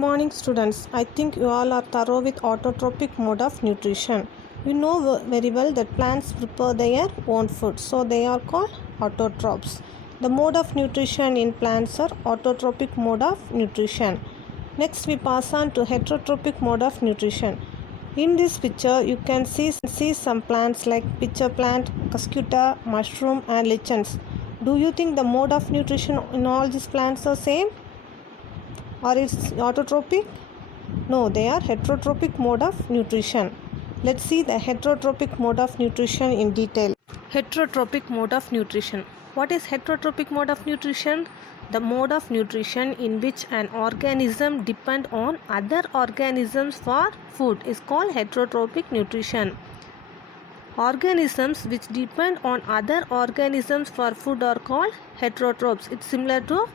Morning students, I think you all are thorough with autotrophic mode of nutrition. You know very well that plants prepare their own food, so they are called autotrophs. The mode of nutrition in plants are autotrophic mode of nutrition. Next we pass on to heterotrophic mode of nutrition. In this picture you can see some plants like pitcher plant, cuscuta, mushroom and lichens. Do you think the mode of nutrition in all these plants are same? Or it's autotrophic? No, they are heterotrophic mode of nutrition. Let's see the heterotrophic mode of nutrition in detail. Heterotrophic mode of nutrition. What is heterotrophic mode of nutrition? The mode of nutrition in which an organism depends on other organisms for food is called heterotrophic nutrition. Organisms which depend on other organisms for food are called heterotrophs. It's similar to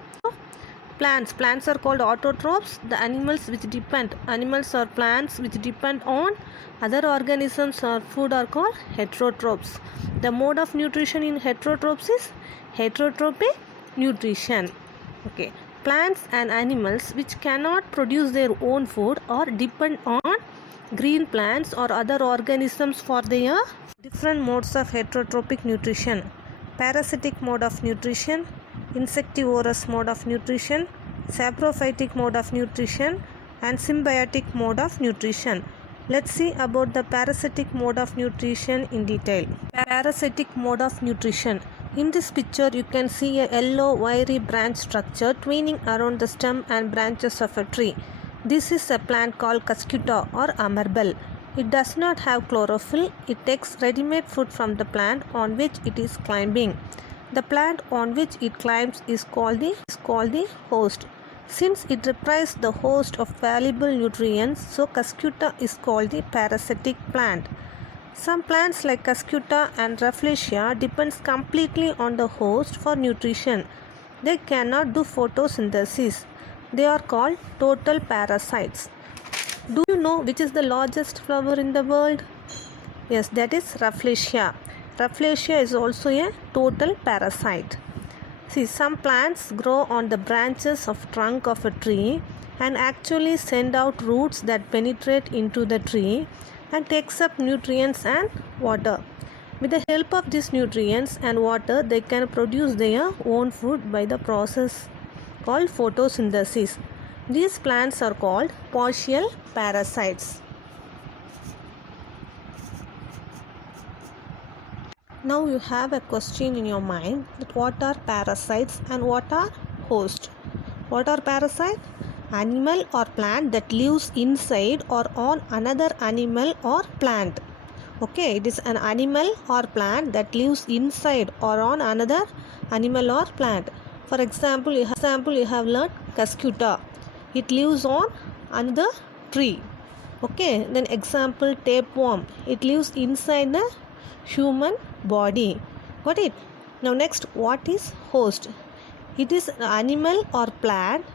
plants are called autotrophs. The animals or plants which depend on other organisms or food are called heterotrophs. The mode of nutrition in heterotrophs is heterotrophic nutrition. Okay, plants and animals which cannot produce their own food or depend on green plants or other organisms for their different modes of heterotrophic nutrition: parasitic mode of nutrition, insectivorous mode of nutrition, saprophytic mode of nutrition and symbiotic mode of nutrition. Let's see about the parasitic mode of nutrition in detail. Parasitic mode of nutrition. In this picture you can see a yellow wiry branch structure twining around the stem and branches of a tree. This is a plant called cuscuta or amarbel. It does not have chlorophyll. It takes ready-made food from the plant on which it is climbing. The plant on which it climbs is called the host. Since it deprives the host of valuable nutrients, so cuscuta is called the parasitic plant. Some plants like cuscuta and rafflesia depends completely on the host for nutrition. They cannot do photosynthesis. They are called total parasites. Do you know which is the largest flower in the world? Yes, that is rafflesia. Rafflesia is also a total parasite. See, some plants grow on the branches of trunk of a tree and actually send out roots that penetrate into the tree and takes up nutrients and water. With the help of these nutrients and water, they can produce their own food by the process called photosynthesis. These plants are called partial parasites. Now you have a question in your mind that what are parasites and what are hosts. What are parasites? Animal or plant that lives inside or on another animal or plant. Okay, it is an animal or plant that lives inside or on another animal or plant. For example, you have learned cuscuta. It lives on another tree. Okay, then example tapeworm. It lives inside the human body. Got it? Now next, what is host? It is an animal or plant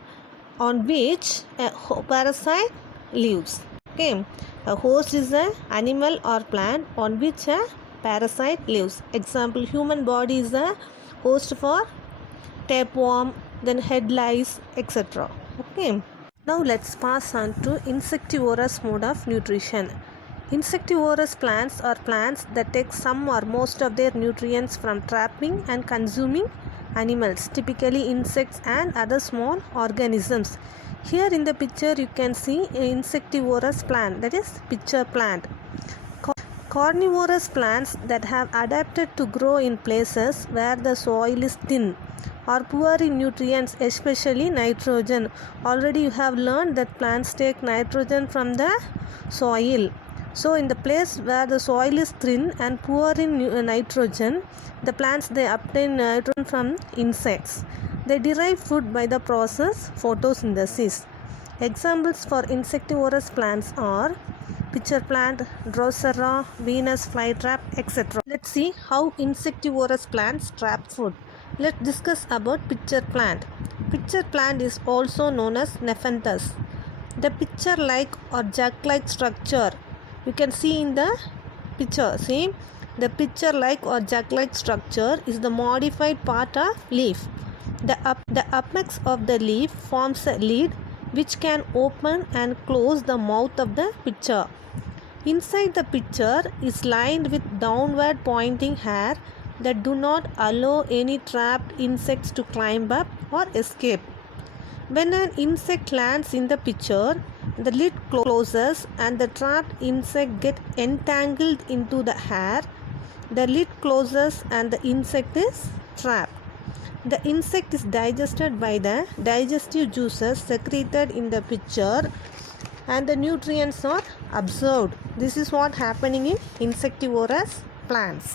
on which a parasite lives. Okay, a host is an animal or plant on which a parasite lives. Example, human body is a host for tapeworm, then head lice, etc. Okay, now let's pass on to insectivorous mode of nutrition. Insectivorous plants are plants that take some or most of their nutrients from trapping and consuming animals, typically insects and other small organisms. Here in the picture you can see an insectivorous plant, that is pitcher plant. Carnivorous plants that have adapted to grow in places where the soil is thin or poor in nutrients, especially nitrogen. Already you have learned that plants take nitrogen from the soil. So in the place where the soil is thin and poor in nitrogen, the plants they obtain nitrogen from insects. They derive food by the process photosynthesis. Examples for insectivorous plants are pitcher plant, Drosera, Venus flytrap, etc. Let's see how insectivorous plants trap food. Let's discuss about pitcher plant. Pitcher plant is also known as Nepenthes. The pitcher-like or jug-like structure you can see in the picture. See, the pitcher-like or jug-like structure is the modified part of leaf. The apex of the leaf forms a lid which can open and close the mouth of the pitcher. Inside the pitcher is lined with downward pointing hair that do not allow any trapped insects to climb up or escape. When an insect lands in the pitcher, the lid closes and the trapped insect gets entangled into the hair. The lid closes and the insect is trapped. The insect is digested by the digestive juices secreted in the pitcher and the nutrients are absorbed. This is what happening in insectivorous plants.